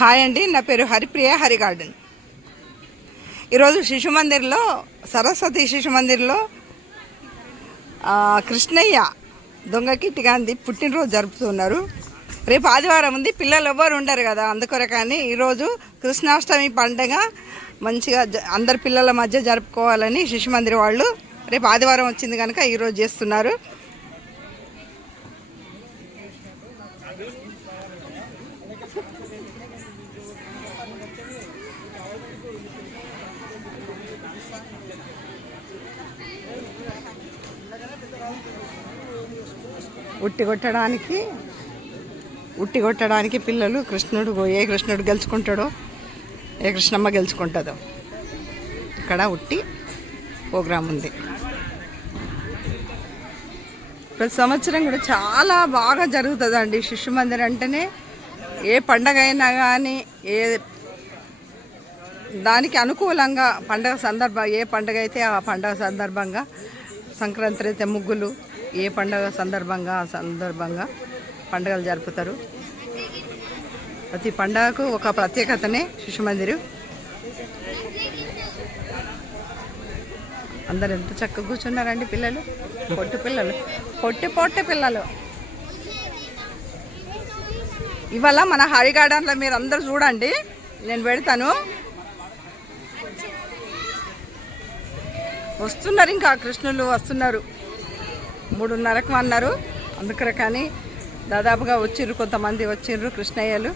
Hi అండి, నా పేరు హరిప్రియ, హరి గార్డెన్. ఈరోజు శిశు మందిర్లో, సరస్వతి శిశు మందిర్లో కృష్ణయ్య దొంగకిట్టి గాంధీ పుట్టినరోజు జరుపుతున్నారు. రేపు ఆదివారం ఉంది, పిల్లలు ఎవ్వరు ఉండరు కదా, అందుకొరకని ఈరోజు కృష్ణాష్టమి పండుగ మంచిగా అందరి పిల్లల మధ్య జరుపుకోవాలని శిశు మందిర్ వాళ్ళు రేపు ఆదివారం వచ్చింది కనుక ఈరోజు చేస్తున్నారు. ఉట్టి కొట్టడానికి పిల్లలు ఏ కృష్ణుడు గెలుచుకుంటాడో, ఏ కృష్ణమ్మ గెలుచుకుంటుందో ఇక్కడ ఉట్టి ప్రోగ్రాం ఉంది. ప్రతి సంవత్సరం కూడా చాలా బాగా జరుగుతుందండి శిశు మందిర్ అంటేనే. ఏ పండగ అయినా కానీ దానికి అనుకూలంగా పండగ ఏ పండగ అయితే ఆ పండగ సందర్భంగా, సంక్రాంతి అయితే ముగ్గులు, ఏ పండగ సందర్భంగా పండుగలు జరుపుతారు. ప్రతి పండగకు ఒక ప్రత్యేకతనే శిశు మందిరు. అందరు ఎంత చక్కగా కూర్చున్నారండి పిల్లలు, పొట్టి పిల్లలు. ఇవాళ మన హరి గార్డెన్లో మీరు అందరు చూడండి, నేను పెడతాను. వస్తున్నారు, ఇంకా కృష్ణులు వస్తున్నారు. 3:30కు అన్నారు, అందుకని కానీ దాదాపుగా వచ్చిర్రు, కొంతమంది వచ్చిర్రు కృష్ణయ్యలు.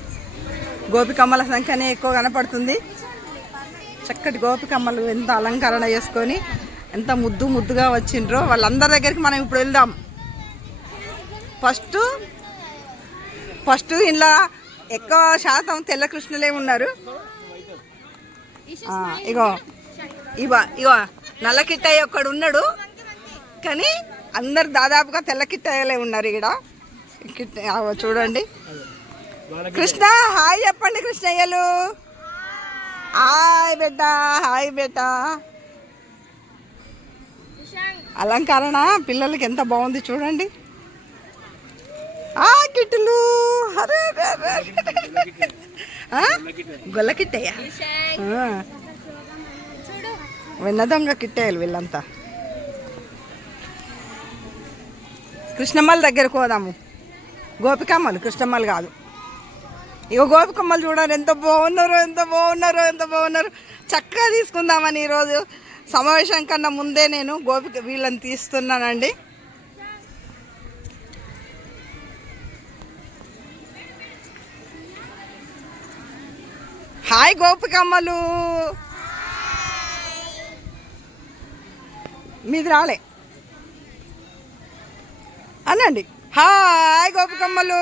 గోపికమ్మల సంఖ్యనే ఎక్కువ కనపడుతుంది. చక్కటి గోపికమ్మలు ఎంత అలంకరణ చేసుకొని ఎంత ముద్దుగా వచ్చిండ్రో. వాళ్ళందరి దగ్గరికి మనం ఇప్పుడు వెళ్దాం. ఫస్ట్ ఇలా ఎక్కువ శాతం తెల్ల కృష్ణులే ఉన్నారు. ఇగో నల్ల కిట్టయ్య ఒక్కడు ఉన్నాడు, కానీ అందరు దాదాపుగా తెల్ల కిట్టయ్యలే ఉన్నారు. ఇక్కడ చూడండి. కృష్ణ హాయ్ చెప్పండి కృష్ణయ్యలు. హాయ్ బేటా. అలంకరణ పిల్లలకి ఎంత బాగుంది చూడండి. కిట్టులు గొల్లకిట్టయ్య, వెన్న దొంగ కిట్టయ్యలు వీళ్ళంతా. కృష్ణమ్మల దగ్గరకు పోదాము. గోపికమ్మలు, కృష్ణమ్మలు కాదు. ఇక గోపికమ్మలు చూడాలి, ఎంత బాగున్నారో. చక్కగా తీసుకుందామని ఈరోజు సమావేశం కన్నా ముందే నేను వీళ్ళని తీస్తున్నానండి. హాయ్ గోపికమ్మలు, మీది రాలే అనండి. హాయ్ గోపికమ్మలు,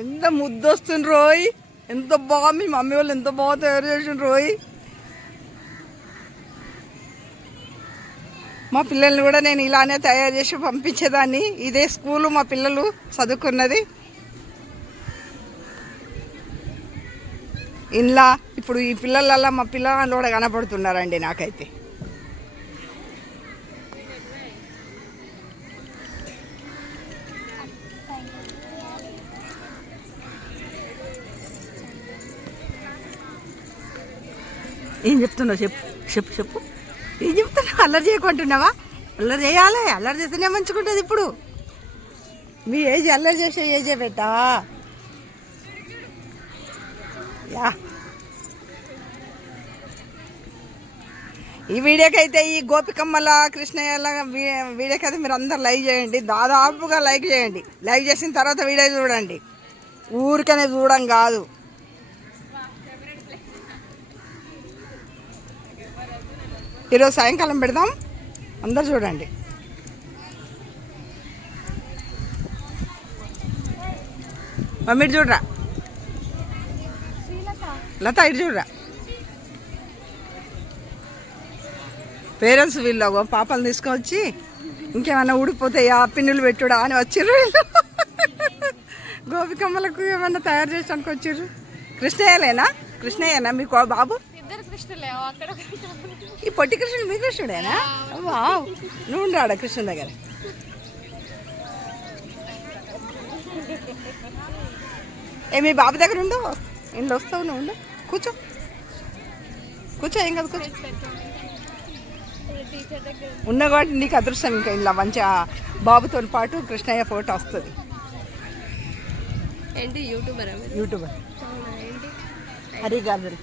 ఎంత ముద్దొస్తుంది రోయ్, ఎంత బాగా మీ మమ్మీ వాళ్ళు ఎంత బాగా తయారు చేసిన రోయ్. మా పిల్లల్ని కూడా నేను ఇలానే తయారు చేసి పంపించేదాన్ని. ఇదే స్కూలు మా పిల్లలు చదువుకున్నది. ఇలా ఇప్పుడు ఈ పిల్లలల్లా మా పిల్లలు కూడా కనపడుతున్నారండి నాకైతే. ఏం చెప్తున్నావు చెప్పు. ఏం చెప్తున్నావు? అల్లరి చేయకుంటున్నావా? అల్లరి చేయాలి, అల్లరి చేస్తేనే మంచుకుంటుంది. ఇప్పుడు మీ ఏజ్ అల్లరి చేసే ఏజే బేటా. ఈ వీడియోకైతే, ఈ గోపికమ్మల కృష్ణయ్యల వీడియోకైతే మీరు అందరు లైక్ చేయండి, దాదాపుగా లైక్ చేయండి. లైక్ చేసిన తర్వాత వీడియో చూడండి, ఊరికనే చూడడం కాదు. ఈరోజు సాయంకాలం పెడదాం, అందరు చూడండి. మమ్మీ చూడరా, లత ఇటు చూడరా. పేరెంట్స్ వీళ్ళు పాపలు తీసుకొచ్చి ఇంకేమన్నా ఊడిపోతే ఆ పిన్నులు పెట్టుడా అని వచ్చిర్రు. గోపికమ్మలకు ఏమన్నా తయారు చేయడానికి వచ్చిర్రు. కృష్ణయ్యనా మీకు బాబు? ఈ పొట్టి కృష్ణుడు మీ కృష్ణుడేనా? వావ్, నువ్వు రాడా కృష్ణుడి దగ్గర? మీ బాబు దగ్గర ఉండు, ఇంట్లో వస్తావు నువ్వు, ఉండు, కూర్చో కూర్చో, ఏం కదా కూర్చో. ఉన్న కాబట్టి నీకు అదృష్టం, ఇంకా ఇలా మంచిగా బాబుతో పాటు కృష్ణయ్య ఫోటో వస్తుంది. ఏంటి యూట్యూబర్? హరిగార్డెన్.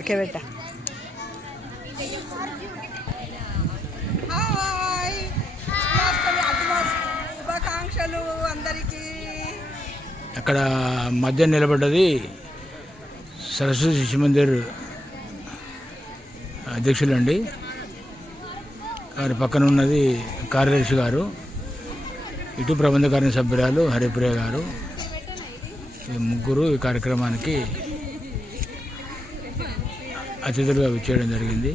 ఓకే బెట్ట. శుభాకాంక్షలు అందరికీ. అక్కడ మధ్య నిలబడ్డది సరస్వతి శిశు మందిర్ అధ్యక్షులండి. వారి పక్కన ఉన్నది కార్యదర్శి గారు, ఇటు ప్రబంధ కార్య సభ్యురాలు హరిప్రియ గారు. ఈ ముగ్గురు ఈ కార్యక్రమానికి అతిథులుగా విచ్చేయడం జరిగింది.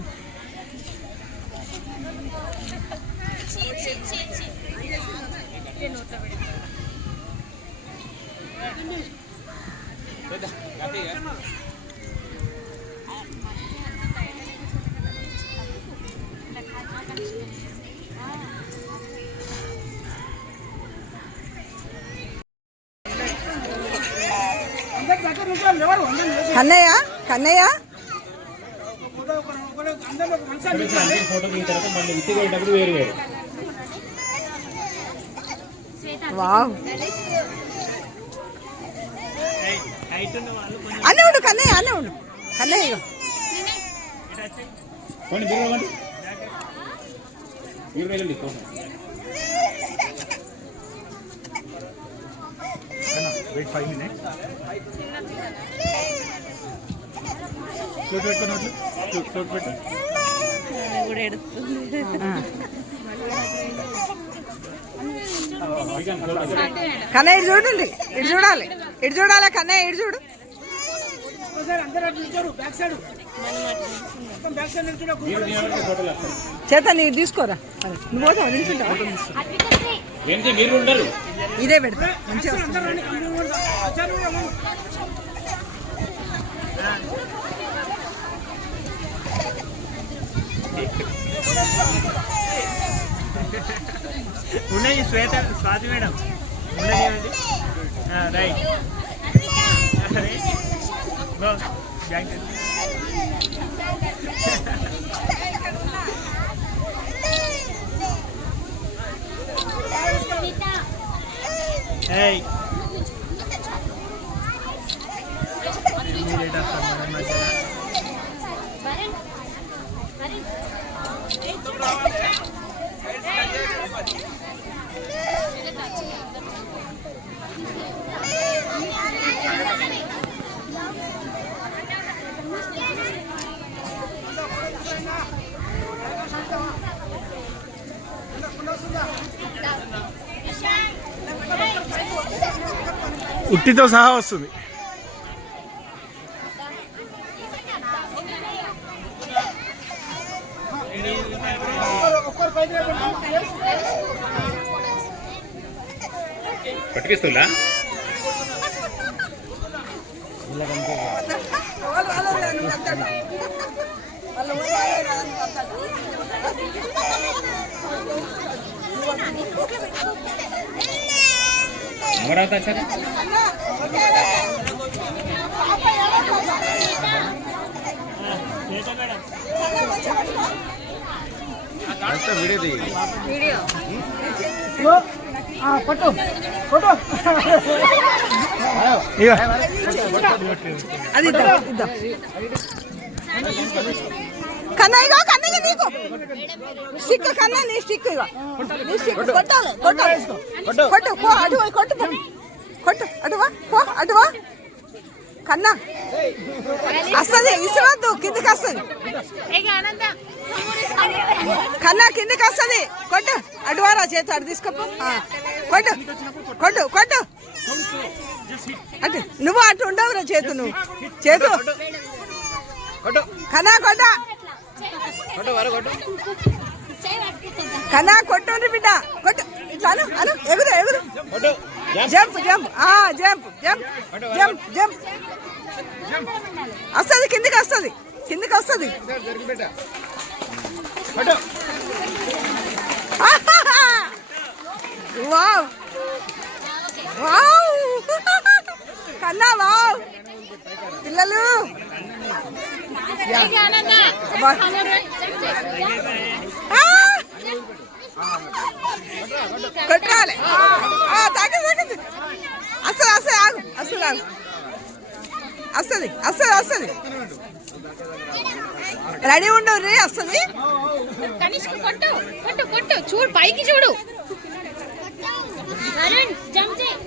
కన్నయ్య వావ్, అన్నీ ఉండు కన్నయ్య. Wait 5 minutes. కన్నయ్య ఇటు చూడండి, ఇటు చూడాలి కన్నయ్య, ఇటు చూడు. చేత నీకు తీసుకోరా, నువ్వు పోతావా, నిల్చుంటావా? ఇదే పెడతా మంచిగా వస్తుంది. ఉన్నాయి స్వాతి మేడం, రైట్. Hey. ఉట్టితో సహా వస్తుంది. పట్టుకిస్తుందా? అమరావతి వచ్చాక వీడియో ఫోటో అది కన్నయ్య నీకు స్టిక్, కన్నా నీ స్టిక్, నీ స్టిక్ కొట్టాలి, కొట్టు పో, అటువా కొట్టు, అటువా కన్నా వస్తుంది, ఇసువద్దు, కిందికి వస్తుంది కన్నా, కిందికి వస్తుంది, కొట్టు, అటువారా చేతు అటు తీసుకోపో, కొట్టు అటు, నువ్వు అటు ఉండవురా చేతు, నువ్వు చేతు కన్నా కన్నా కొట్టు బిడ్డ, కొట్టు, ఇట్లా అను, ఎగురు, జంప్ వస్తుంది, కిందికి వస్తుంది వావ్ వావ్ కన్నా వావ్ పిల్లలు అబ్బా. ఆ! కొట్టాలి తాగదు అసలు అసలు ఆగు అసలు ఆగు వస్తుంది వస్తుంది వస్తుంది రెడీ ఉండవు రే వస్తుంది కనిష్క కొట్టు కొట్టు కొట్టు చూడు పైకి చూడు వరుణ్ జంప్ చేయి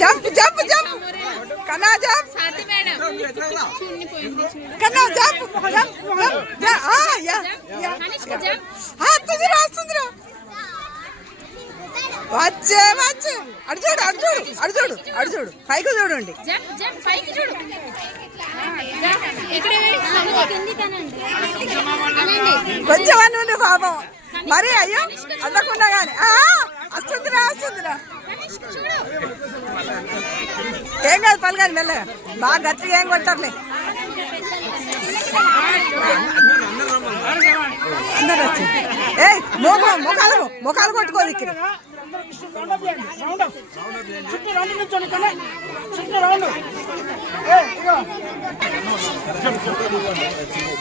జంప్ జంప్ జంప్ కన్నా జంప్ సాతి మేడం చూన్ని పోయింది కన్నా జంప్ జంప్ జంప్ ఆ యా యా కనిష్క జంప్ వస్తుందిరా వస్తుందిరా వచ్చే వచ్చే అడు చూడు అడు చూడు అడు చూడు అడు చూడు పైకి చూడండి జంప్ జంప్ పైకి చూడు ఇక్కడ కింది కనండి కొంచెం అని పాపం మరి అయ్యో అందకుండా కానీ వస్తుందిరా వస్తుందిరా కనిష్క చూడు ఏం కాదు పలగాని మెల్లగా బాగా గట్టిగా ఏం కొట్టారులే అందరు వచ్చి ఏ మొఖాలు కొట్టుకోదు ఇక్కడ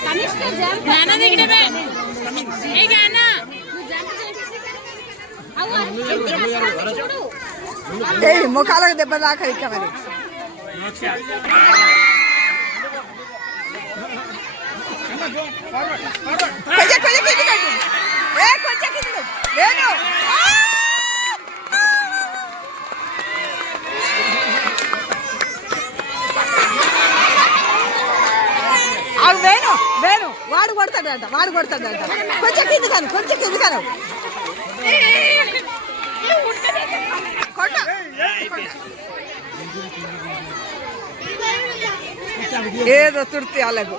కనిష్క జంప్ నాన్న దిగడమే ఏ గానా జంప్ చేయి అవ్వ చూడు ఏ ముఖాలకు దెబ్బ దాకా ఇక్కడ మరి కొంచెం కొంచెం కింది కట్టు ఏ కొంచెం కింది కట్టు వేణు వేణు వేణు వాడు కొడతాడంట కొంచెం కింది కాను కొట్ట ఏదో తుర్తి అలాగూ